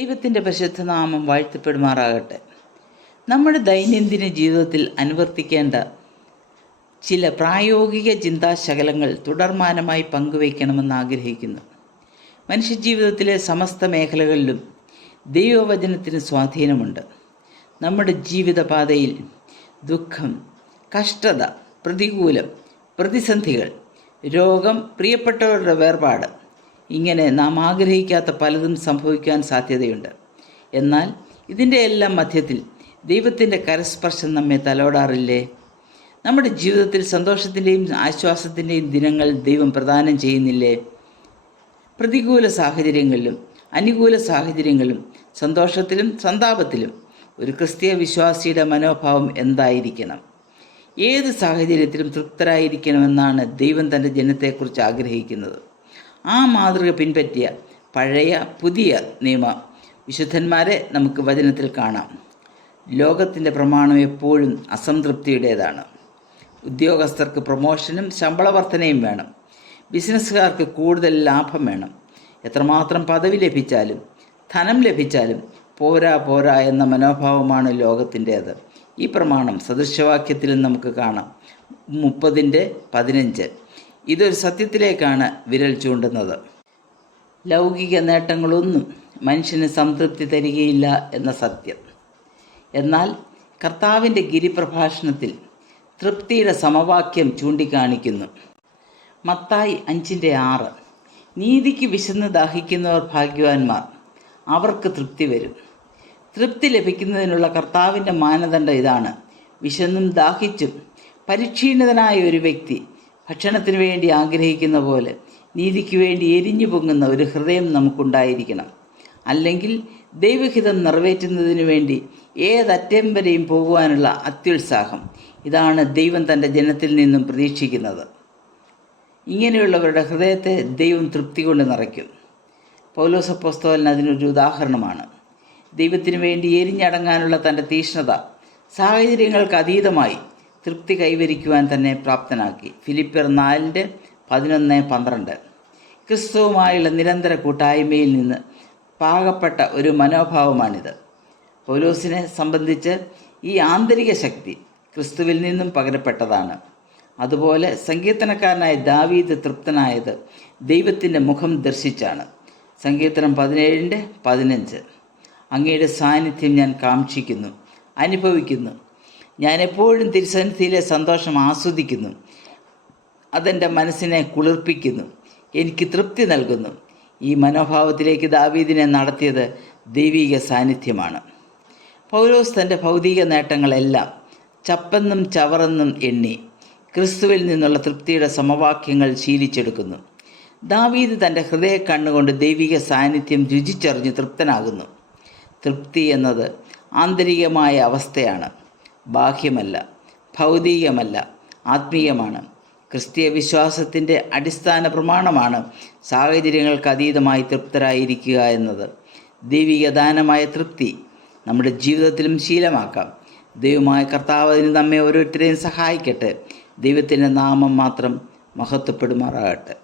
ദൈവത്തിൻ്റെ പരിശുദ്ധ നാമം വാഴ്ത്തപ്പെടുമാറാകട്ടെ. നമ്മുടെ ദൈനംദിന ജീവിതത്തിൽ അനുവർത്തിക്കേണ്ട ചില പ്രായോഗിക ചിന്താശകലങ്ങൾ തുടർമാനമായി പങ്കുവയ്ക്കണമെന്ന് ആഗ്രഹിക്കുന്നു. മനുഷ്യജീവിതത്തിലെ സമസ്ത മേഖലകളിലും ദൈവവചനത്തിന് സ്വാധീനമുണ്ട്. നമ്മുടെ ജീവിതപാതയിൽ ദുഃഖം, കഷ്ടത, പ്രതികൂലം, പ്രതിസന്ധികൾ, രോഗം, പ്രിയപ്പെട്ടവരുടെ വേർപാട്, ഇങ്ങനെ നാം ആഗ്രഹിക്കാത്ത പലതും സംഭവിക്കാൻ സാധ്യതയുണ്ട്. എന്നാൽ ഇതിൻ്റെ എല്ലാം മധ്യത്തിൽ ദൈവത്തിൻ്റെ കരസ്പർശം നമ്മെ തലോടാറില്ലേ? നമ്മുടെ ജീവിതത്തിൽ സന്തോഷത്തിൻ്റെയും ആശ്വാസത്തിൻ്റെയും ദിനങ്ങൾ ദൈവം പ്രദാനം ചെയ്യുന്നില്ലേ? പ്രതികൂല സാഹചര്യങ്ങളിലും അനുകൂല സാഹചര്യങ്ങളിലും സന്തോഷത്തിലും സന്താപത്തിലും ഒരു ക്രിസ്തീയ വിശ്വാസിയുടെ മനോഭാവം എന്തായിരിക്കണം? ഏത് സാഹചര്യത്തിലും തൃപ്തരായിരിക്കണമെന്നാണ് ദൈവം തൻ്റെ ജനത്തെക്കുറിച്ച് ആഗ്രഹിക്കുന്നത്. ആ മാതൃക പിൻപറ്റിയ പഴയ പുതിയ നിയമ വിശുദ്ധന്മാരെ നമുക്ക് വചനത്തിൽ കാണാം. ലോകത്തിൻ്റെ പ്രമാണം എപ്പോഴും അസംതൃപ്തിയുടേതാണ്. ഉദ്യോഗസ്ഥർക്ക് പ്രമോഷനും ശമ്പള വർധനയും വേണം. ബിസിനസ്സുകാർക്ക് കൂടുതൽ ലാഭം വേണം. എത്രമാത്രം പദവി ലഭിച്ചാലും ധനം ലഭിച്ചാലും പോരാ എന്ന മനോഭാവമാണ് ലോകത്തിൻ്റേത്. ഈ പ്രമാണം സദൃശവാക്യത്തിലും നമുക്ക് കാണാം. 30:15. ഇതൊരു സത്യത്തിലേക്കാണ് വിരൽ ചൂണ്ടുന്നത്. ലൗകിക നേട്ടങ്ങളൊന്നും മനുഷ്യന് സംതൃപ്തി തരികയില്ല എന്ന സത്യം. എന്നാൽ കർത്താവിൻ്റെ ഗിരിപ്രഭാഷണത്തിൽ തൃപ്തിയുടെ സമവാക്യം ചൂണ്ടിക്കാണിക്കുന്നു. മത്തായി 5:6. നീതിക്ക് വിശന്ന് ദാഹിക്കുന്നവർ ഭാഗ്യവാന്മാർ, അവർക്ക് തൃപ്തി വരും. തൃപ്തി ലഭിക്കുന്നതിനുള്ള കർത്താവിൻ്റെ മാനദണ്ഡം ഇതാണ്. വിശന്നും ദാഹിച്ചും പരിക്ഷീണിതനായ ഒരു വ്യക്തി ഭക്ഷണത്തിന് വേണ്ടി ആഗ്രഹിക്കുന്ന പോലെ നീതിക്ക് വേണ്ടി എരിഞ്ഞു പൊങ്ങുന്ന ഒരു ഹൃദയം നമുക്കുണ്ടായിരിക്കണം. അല്ലെങ്കിൽ ദൈവഹിതം നിറവേറ്റുന്നതിന് വേണ്ടി ഏതറ്റം വരെയും പോകുവാനുള്ള അത്യുത്സാഹം. ഇതാണ് ദൈവം തൻ്റെ ജനത്തിൽ നിന്നും പ്രതീക്ഷിക്കുന്നത്. ഇങ്ങനെയുള്ളവരുടെ ഹൃദയത്തെ ദൈവം തൃപ്തി കൊണ്ട് നിറയ്ക്കും. പൗലോസ് അപ്പോസ്തലൻ അതിനൊരു ഉദാഹരണമാണ്. ദൈവത്തിന് വേണ്ടി എരിഞ്ഞടങ്ങാനുള്ള തൻ്റെ തീഷ്ണത സാഹചര്യങ്ങൾക്ക് അതീതമായി തൃപ്തി കൈവരിക്കുവാൻ തന്നെ പ്രാപ്തനാക്കി. ഫിലിപ്പിയർ 4:11-12. ക്രിസ്തുവുമായുള്ള നിരന്തര കൂട്ടായ്മയിൽ നിന്ന് പാകപ്പെട്ട ഒരു മനോഭാവമാണിത്. പൗലോസിനെ സംബന്ധിച്ച് ഈ ആന്തരിക ശക്തി ക്രിസ്തുവിൽ നിന്നും പകരപ്പെട്ടതാണ്. അതുപോലെ സങ്കീർത്തനക്കാരനായ ദാവീദ് തൃപ്തനായത് ദൈവത്തിൻ്റെ മുഖം ദർശിച്ചാണ്. സങ്കീർത്തനം 17:15. അങ്ങയുടെ സാന്നിധ്യം ഞാൻ കാക്ഷിക്കുന്നു, അനുഭവിക്കുന്നു. ഞാൻ എപ്പോഴും തിരുസന്നിധിയിലെ സന്തോഷം ആസ്വദിക്കുന്നു. അതെൻ്റെ മനസ്സിനെ കുളിർപ്പിക്കുന്നു, എനിക്ക് തൃപ്തി നൽകുന്നു. ഈ മനോഭാവത്തിലേക്ക് ദാവീദിനെ നടത്തിയത് ദൈവിക സാന്നിധ്യമാണ്. പൗലോസ് തൻ്റെ ഭൗതിക നേട്ടങ്ങളെല്ലാം ചപ്പെന്നും ചവറെന്നും എണ്ണി ക്രിസ്തുവിൽ നിന്നുള്ള തൃപ്തിയുടെ സമവാക്യങ്ങൾ ശീലിച്ചെടുക്കുന്നു. ദാവീദ് തൻ്റെ ഹൃദയ കണ്ണുകൊണ്ട് ദൈവിക സാന്നിധ്യം രുചിച്ചറിഞ്ഞ് തൃപ്തനാകുന്നു. തൃപ്തി എന്നത് ആന്തരികമായ അവസ്ഥയാണ്, ബാഹ്യമല്ല, ഭൗതികമല്ല, ആത്മീയമാണ്. ക്രിസ്തീയ വിശ്വാസത്തിൻ്റെ അടിസ്ഥാന പ്രമാണമാണ് സാഹചര്യങ്ങൾക്ക് അതീതമായി തൃപ്തരായിരിക്കുക എന്നത്. ദൈവിക ദാനമായ തൃപ്തി നമ്മുടെ ജീവിതത്തിലും ശീലമാക്കാം. ദൈവമായ കർത്താവ് അതിന് നമ്മെ ഓരോരുത്തരെയും സഹായിക്കട്ടെ. ദൈവത്തിൻ്റെ നാമം മാത്രം മഹത്വപ്പെടുമാറാകട്ടെ.